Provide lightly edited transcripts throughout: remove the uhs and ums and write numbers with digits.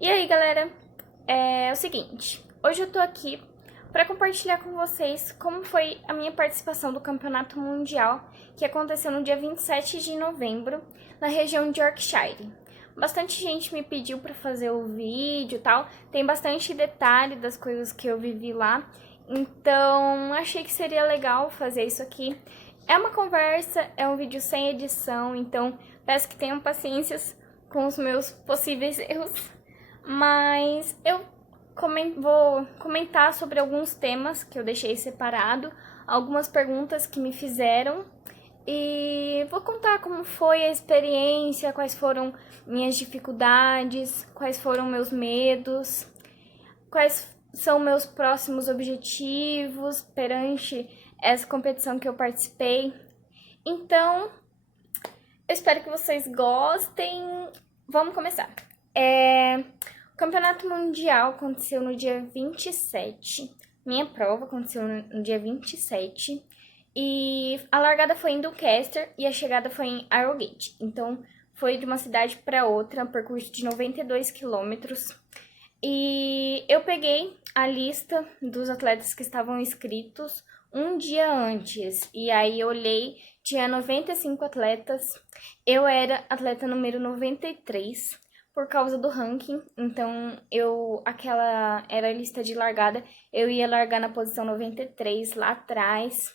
E aí, galera, é o seguinte, hoje eu tô aqui para compartilhar com vocês como foi a minha participação do Campeonato Mundial, que aconteceu no dia 27 de novembro, na região de Yorkshire. Bastante gente me pediu para fazer o vídeo e tal, tem bastante detalhe das coisas que eu vivi lá, então achei que seria legal fazer isso aqui. É uma conversa, é um vídeo sem edição, então peço que tenham paciência com os meus possíveis erros. Mas eu vou comentar sobre alguns temas que eu deixei separado, algumas perguntas que me fizeram e vou contar como foi a experiência, quais foram minhas dificuldades, quais foram meus medos, quais são meus próximos objetivos perante essa competição que eu participei. Então, eu espero que vocês gostem. Vamos começar. O Campeonato Mundial aconteceu no dia 27. Minha prova aconteceu no dia 27. E a largada foi em Doncaster e a chegada foi em Harrogate. Então, foi de uma cidade para outra, um percurso de 92 quilômetros. E eu peguei a lista dos atletas que estavam inscritos um dia antes. E aí eu olhei, tinha 95 atletas. Eu era atleta número 93 por causa do ranking. Então, aquela era a lista de largada. Eu ia largar na posição 93 lá atrás.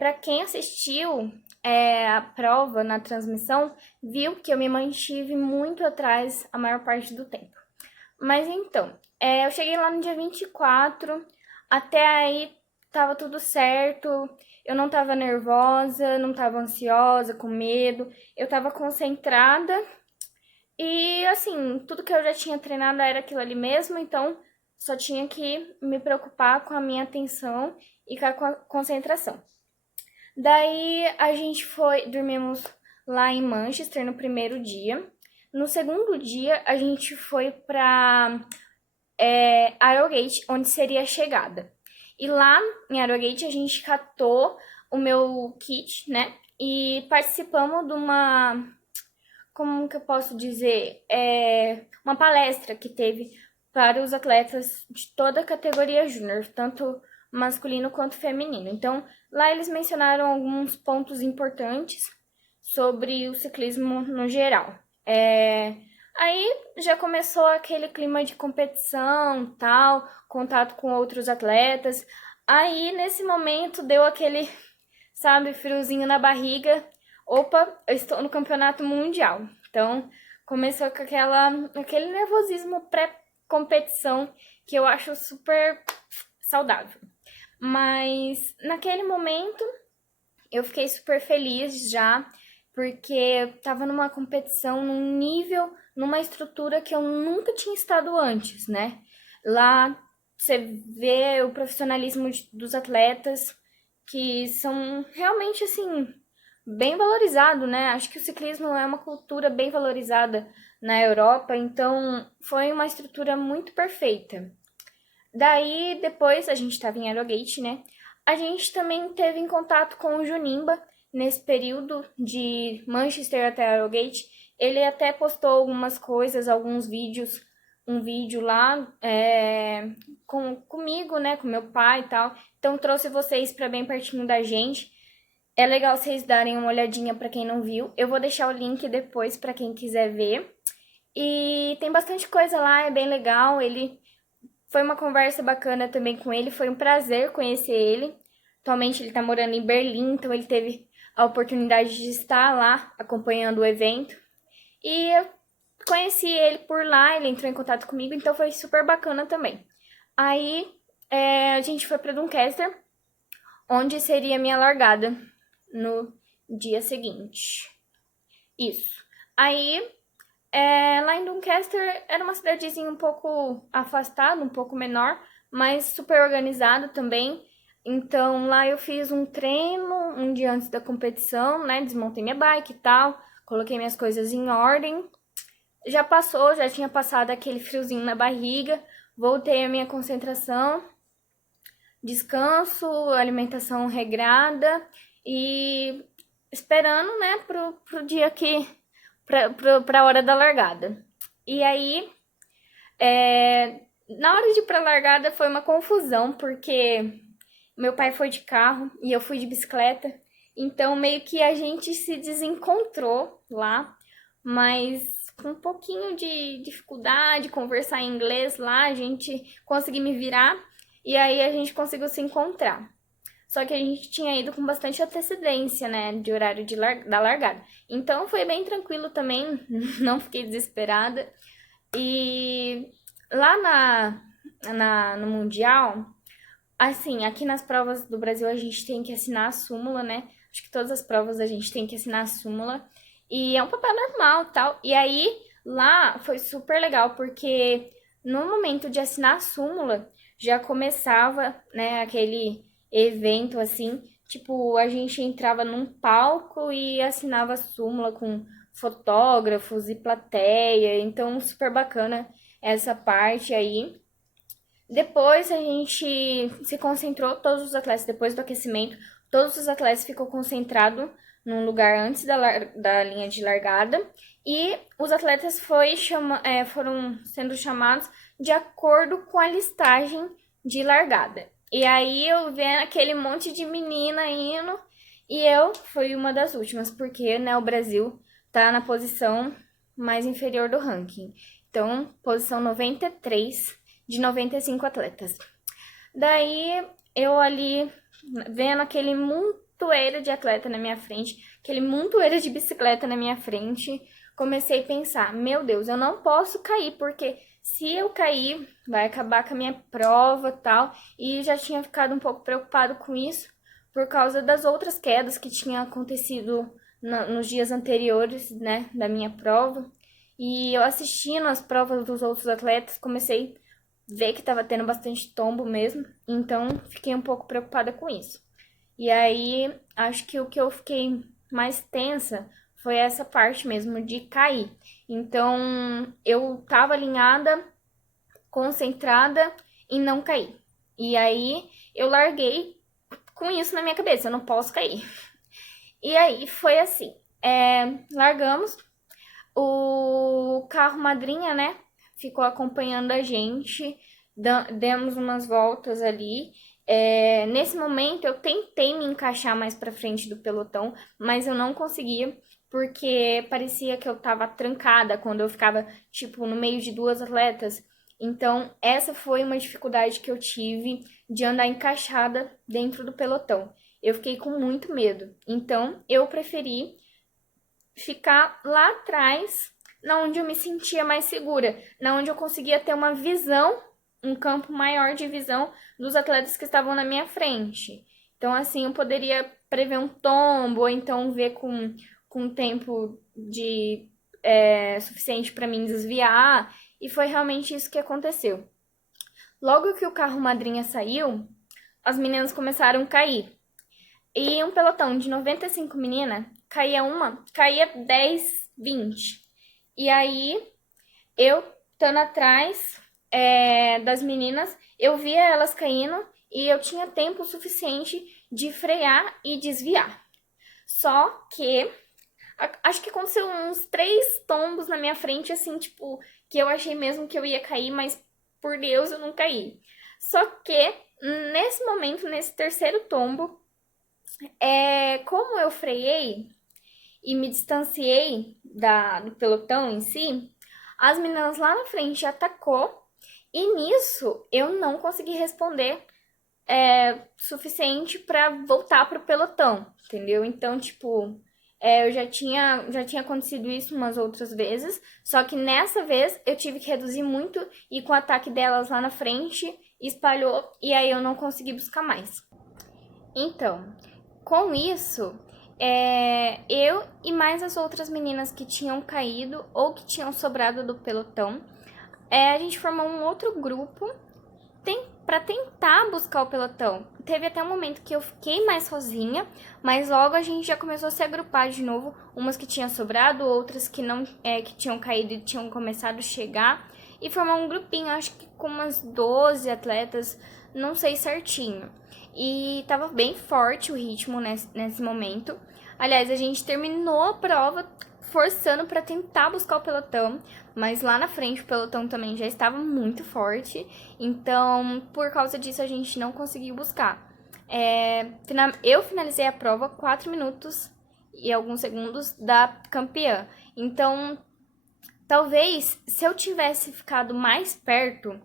Para quem assistiu a prova na transmissão, viu que eu me mantive muito atrás a maior parte do tempo. Mas então, eu cheguei lá no dia 24, até aí tava tudo certo, eu não tava nervosa, não tava ansiosa, com medo, eu tava concentrada e assim, tudo que eu já tinha treinado era aquilo ali mesmo, então só tinha que me preocupar com a minha atenção e com a concentração. Daí a gente dormimos lá em Manchester no primeiro dia. No segundo dia, a gente foi para Harrogate, onde seria a chegada. E lá em Harrogate, a gente catou o meu kit, né? E participamos de uma, como que eu posso dizer, uma palestra que teve para os atletas de toda a categoria júnior, tanto masculino quanto feminino. Então, lá eles mencionaram alguns pontos importantes sobre o ciclismo no geral. Aí já começou aquele clima de competição, tal, contato com outros atletas. Aí nesse momento deu aquele, sabe, friozinho na barriga. Opa, eu estou no campeonato mundial. Então começou com aquele nervosismo pré-competição que eu acho super saudável. Mas naquele momento eu fiquei super feliz já, porque eu tava numa competição, num nível, numa estrutura que eu nunca tinha estado antes, né? Lá você vê o profissionalismo dos atletas, que são realmente, assim, bem valorizado, né? Acho que o ciclismo é uma cultura bem valorizada na Europa, então foi uma estrutura muito perfeita. Daí, depois, a gente estava em Harrogate, né? A gente também teve em contato com o Junimba nesse período de Manchester até Harrogate. Ele até postou algumas coisas, alguns vídeos, um vídeo lá comigo, né? Com meu pai e tal. Então, trouxe vocês para bem pertinho da gente. É legal vocês darem uma olhadinha para quem não viu. Eu vou deixar o link depois para quem quiser ver. E tem bastante coisa lá, é bem legal. Foi uma conversa bacana também com ele, foi um prazer conhecer ele. Atualmente ele está morando em Berlim, então ele teve a oportunidade de estar lá acompanhando o evento. E eu conheci ele por lá, ele entrou em contato comigo, então foi super bacana também. Aí a gente foi para Doncaster, onde seria a minha largada no dia seguinte. Isso. Aí lá em Doncaster era uma cidadezinha um pouco afastada, um pouco menor, mas super organizado também. Então lá eu fiz um treino um dia antes da competição, né? Desmontei minha bike e tal, coloquei minhas coisas em ordem. Já passou, já tinha passado aquele friozinho na barriga, voltei à minha concentração, descanso, alimentação regrada e esperando, né, pro dia que pra hora da largada. E aí, Na hora de ir pra largada foi uma confusão, porque meu pai foi de carro e eu fui de bicicleta. Então meio que a gente se desencontrou lá, mas com um pouquinho de dificuldade, conversar em inglês lá, a gente conseguiu me virar e aí a gente conseguiu se encontrar. Só que a gente tinha ido com bastante antecedência, né, de horário da largada. Então foi bem tranquilo também, não fiquei desesperada. E lá no Mundial, assim, aqui nas provas do Brasil a gente tem que assinar a súmula, né? Acho que todas as provas a gente tem que assinar a súmula. E é um papel normal e tal. E aí, lá foi super legal, porque no momento de assinar a súmula, já começava, né, aquele evento assim. Tipo, a gente entrava num palco e assinava a súmula com fotógrafos e plateia. Então, super bacana essa parte aí. Depois a gente se concentrou, todos os atletas, depois do aquecimento, todos os atletas ficou concentrado num lugar antes da linha de largada e os atletas foram sendo chamados de acordo com a listagem de largada. E aí eu vendo aquele monte de menina indo e eu fui uma das últimas, porque né, o Brasil tá na posição mais inferior do ranking. Então, posição 93 de 95 atletas. Daí eu ali vendo aquele montoeiro de atleta na minha frente, aquele montoeiro de bicicleta na minha frente, comecei a pensar, meu Deus, eu não posso cair, porque se eu cair, vai acabar com a minha prova e tal, e já tinha ficado um pouco preocupado com isso, por causa das outras quedas que tinham acontecido nos dias anteriores, né, da minha prova, e eu assistindo as provas dos outros atletas, comecei ver que tava tendo bastante tombo mesmo, então fiquei um pouco preocupada com isso. E aí, acho que o que eu fiquei mais tensa foi essa parte mesmo de cair. Então, eu tava alinhada, concentrada em não cair. E aí, eu larguei com isso na minha cabeça, eu não posso cair. E aí, foi assim, largamos, o carro madrinha, né, ficou acompanhando a gente, demos umas voltas ali. Nesse momento eu tentei me encaixar mais para frente do pelotão, mas eu não conseguia porque parecia que eu tava trancada quando eu ficava tipo no meio de duas atletas. Então, essa foi uma dificuldade que eu tive de andar encaixada dentro do pelotão. Eu fiquei com muito medo. Então, eu preferi ficar lá atrás, na onde eu me sentia mais segura, na onde eu conseguia ter uma visão, um campo maior de visão dos atletas que estavam na minha frente. Então, assim, eu poderia prever um tombo, ou então ver com tempo de suficiente para mim desviar. E foi realmente isso que aconteceu. Logo que o carro madrinha saiu, as meninas começaram a cair. E um pelotão de 95 meninas, caía 10, 20. E aí, eu, estando atrás das meninas, eu via elas caindo e eu tinha tempo suficiente de frear e desviar. Só que, acho que aconteceu uns 3 tombos na minha frente, assim, tipo, que eu achei mesmo que eu ia cair, mas por Deus eu não caí. Só que, nesse momento, nesse terceiro tombo, como eu freiei e me distanciei do pelotão em si, as meninas lá na frente atacou e nisso eu não consegui responder suficiente para voltar pro pelotão, entendeu? Então, tipo, já tinha acontecido isso umas outras vezes, só que nessa vez eu tive que reduzir muito e com o ataque delas lá na frente espalhou e aí eu não consegui buscar mais. Então, com isso, eu e mais as outras meninas que tinham caído ou que tinham sobrado do pelotão, a gente formou um outro grupo para tentar buscar o pelotão. Teve até um momento que eu fiquei mais sozinha, mas logo a gente já começou a se agrupar de novo, umas que tinham sobrado, outras que não que tinham caído e tinham começado a chegar, e formar um grupinho, acho que com umas 12 atletas, não sei certinho. E tava bem forte o ritmo nesse momento. Aliás, a gente terminou a prova, forçando para tentar buscar o pelotão, mas lá na frente o pelotão também já estava muito forte, então por causa disso a gente não conseguiu buscar. Eu finalizei a prova 4 minutos e alguns segundos da campeã, então talvez se eu tivesse ficado mais perto,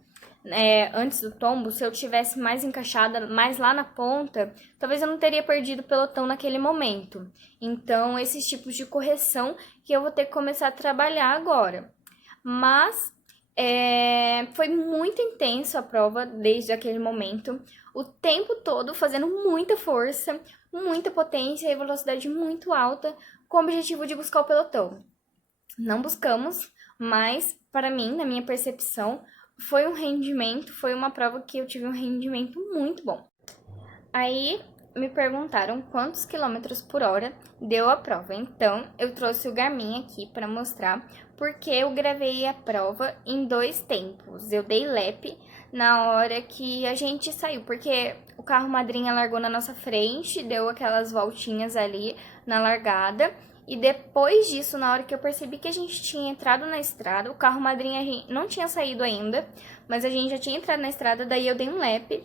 antes do tombo, se eu tivesse mais encaixada, mais lá na ponta, talvez eu não teria perdido o pelotão naquele momento. Então, esses tipos de correção que eu vou ter que começar a trabalhar agora. Mas foi muito intenso a prova desde aquele momento. O tempo todo fazendo muita força, muita potência e velocidade muito alta com o objetivo de buscar o pelotão. Não buscamos, mas para mim, na minha percepção, foi uma prova que eu tive um rendimento muito bom. Aí me perguntaram quantos quilômetros por hora deu a prova. Então, eu trouxe o Garmin aqui para mostrar, porque eu gravei a prova em 2 tempos. Eu dei lap na hora que a gente saiu, porque o carro madrinha largou na nossa frente, deu aquelas voltinhas ali na largada. E depois disso, na hora que eu percebi que a gente tinha entrado na estrada, o carro madrinha não tinha saído ainda, mas a gente já tinha entrado na estrada, daí eu dei um lap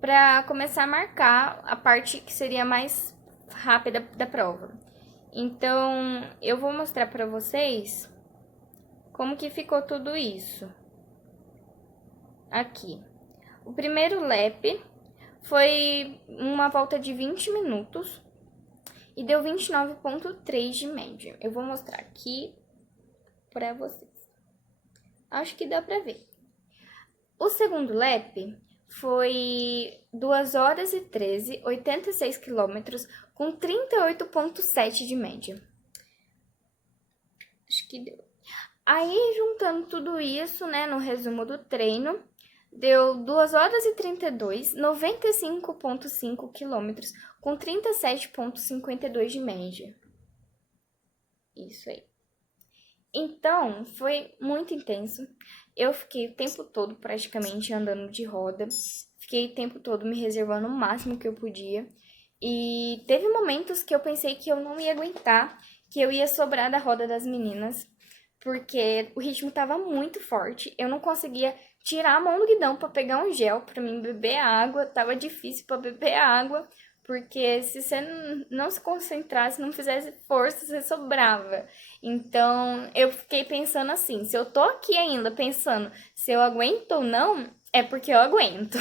para começar a marcar a parte que seria mais rápida da prova. Então, eu vou mostrar para vocês como que ficou tudo isso. Aqui. O primeiro lap foi uma volta de 20 minutos. E deu 29,3 de média. Eu vou mostrar aqui pra vocês. Acho que dá pra ver. O segundo lap foi 2 horas e 13, 86 quilômetros, com 38,7 de média. Acho que deu. Aí, juntando tudo isso, né, no resumo do treino, deu 2 horas e 32, 95,5 quilômetros, com 37,52 de média. Isso aí. Então, foi muito intenso. Eu fiquei o tempo todo praticamente andando de roda. Fiquei o tempo todo me reservando o máximo que eu podia. E teve momentos que eu pensei que eu não ia aguentar, que eu ia sobrar da roda das meninas, porque o ritmo tava muito forte. Eu não conseguia tirar a mão do guidão para pegar um gel para mim beber água. Tava difícil para beber água, porque se você não se concentrasse, não fizesse força, você sobrava. Então, eu fiquei pensando assim, se eu tô aqui ainda pensando se eu aguento ou não, é porque eu aguento.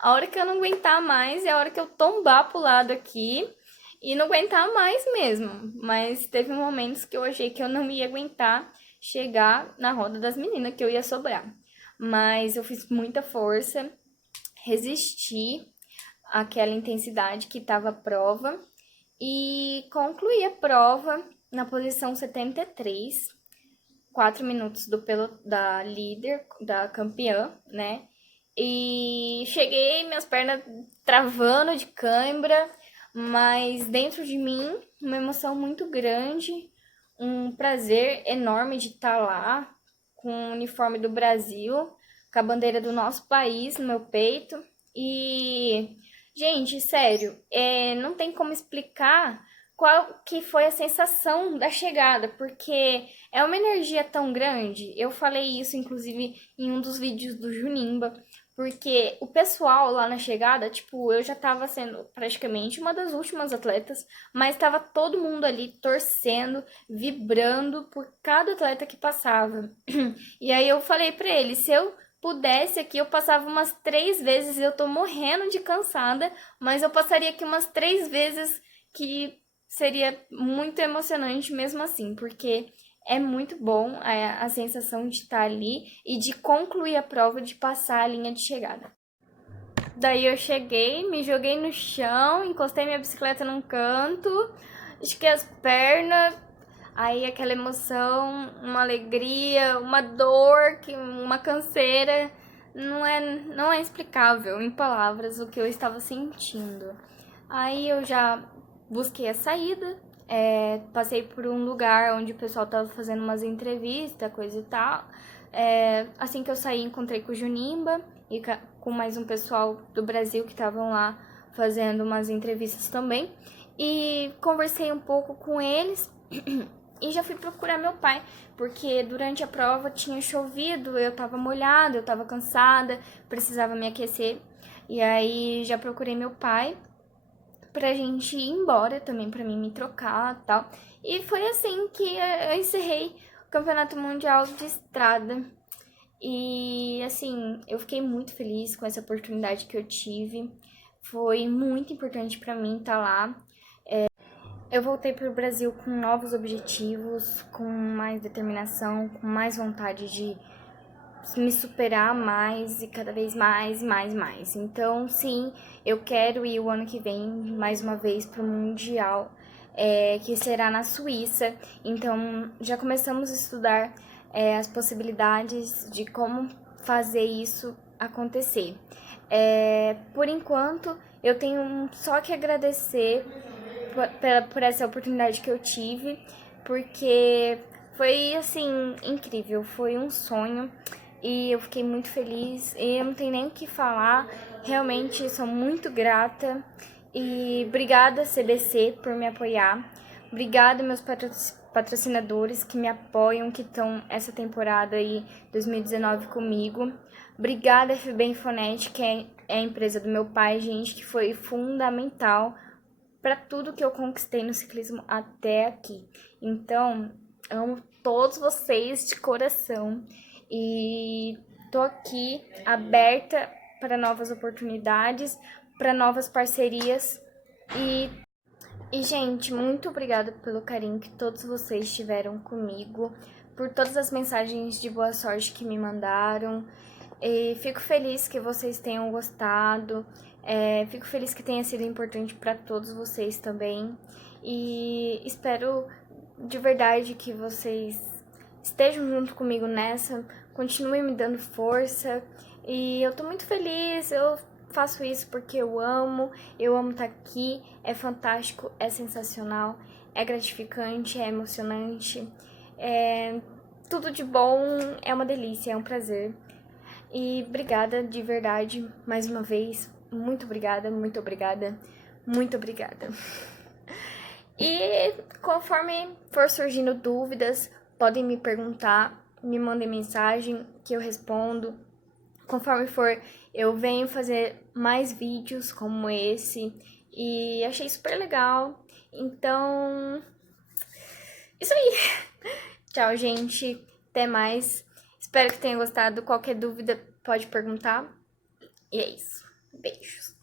A hora que eu não aguentar mais é a hora que eu tombar pro lado aqui e não aguentar mais mesmo. Mas teve momentos que eu achei que eu não ia aguentar chegar na roda das meninas, que eu ia sobrar. Mas eu fiz muita força, resisti àquela intensidade que estava a prova e concluí a prova na posição 73, 4 minutos da líder, da campeã, né? E cheguei, minhas pernas travando de cãibra, mas dentro de mim uma emoção muito grande, um prazer enorme de estar lá com o uniforme do Brasil, com a bandeira do nosso país no meu peito. E, gente, sério, não tem como explicar qual que foi a sensação da chegada, porque é uma energia tão grande. Eu falei isso, inclusive, em um dos vídeos do Junimba, porque o pessoal lá na chegada, tipo, eu já tava sendo praticamente uma das últimas atletas, mas tava todo mundo ali torcendo, vibrando por cada atleta que passava. E aí eu falei pra ele, se eu pudesse aqui, eu passava umas 3 vezes, eu tô morrendo de cansada, mas eu passaria aqui umas 3 vezes, que seria muito emocionante mesmo assim, porque é muito bom a sensação de estar ali e de concluir a prova, de passar a linha de chegada. Daí eu cheguei, me joguei no chão, encostei minha bicicleta num canto, estiquei as pernas, aí aquela emoção, uma alegria, uma dor, uma canseira, não é explicável em palavras o que eu estava sentindo. Aí eu já busquei a saída, passei por um lugar onde o pessoal tava fazendo umas entrevistas, coisa e tal. Assim que eu saí, encontrei com o Junimba e com mais um pessoal do Brasil que estavam lá fazendo umas entrevistas também. E conversei um pouco com eles. e já fui procurar meu pai, porque durante a prova tinha chovido, eu tava molhada, eu tava cansada, precisava me aquecer. E aí já procurei meu pai pra gente ir embora também, pra mim me trocar e tal. E foi assim que eu encerrei o Campeonato Mundial de Estrada. E assim, eu fiquei muito feliz com essa oportunidade que eu tive. Foi muito importante pra mim estar lá. Eu voltei para o Brasil com novos objetivos, com mais determinação, com mais vontade de me superar mais e cada vez mais, mais, mais. Então, sim, eu quero ir o ano que vem mais uma vez para o Mundial, que será na Suíça. Então, já começamos a estudar as possibilidades de como fazer isso acontecer. Por enquanto, eu tenho só que agradecer por essa oportunidade que eu tive, porque foi, assim, incrível, foi um sonho e eu fiquei muito feliz e eu não tenho nem o que falar, realmente sou muito grata e obrigada CBC por me apoiar, obrigada meus patrocinadores que me apoiam, que estão essa temporada aí 2019 comigo, obrigada FB Infonet, que é a empresa do meu pai, gente, que foi fundamental para tudo que eu conquistei no ciclismo até aqui. Então, amo todos vocês de coração e tô aqui aberta para novas oportunidades, para novas parcerias gente, muito obrigada pelo carinho que todos vocês tiveram comigo, por todas as mensagens de boa sorte que me mandaram. E fico feliz que vocês tenham gostado. Fico feliz que tenha sido importante para todos vocês também. E espero de verdade que vocês estejam junto comigo nessa, continuem me dando força. E eu tô muito feliz, eu faço isso porque eu amo estar aqui, é fantástico, é sensacional, é gratificante, é emocionante, é tudo de bom, é uma delícia, é um prazer. E obrigada de verdade, mais uma vez, muito obrigada, muito obrigada, muito obrigada. E conforme for surgindo dúvidas, podem me perguntar, me mandem mensagem que eu respondo. Conforme for, eu venho fazer mais vídeos como esse e achei super legal. Então, isso aí. Tchau, gente. Até mais. Espero que tenha gostado. Qualquer dúvida pode perguntar. E é isso. Beijos.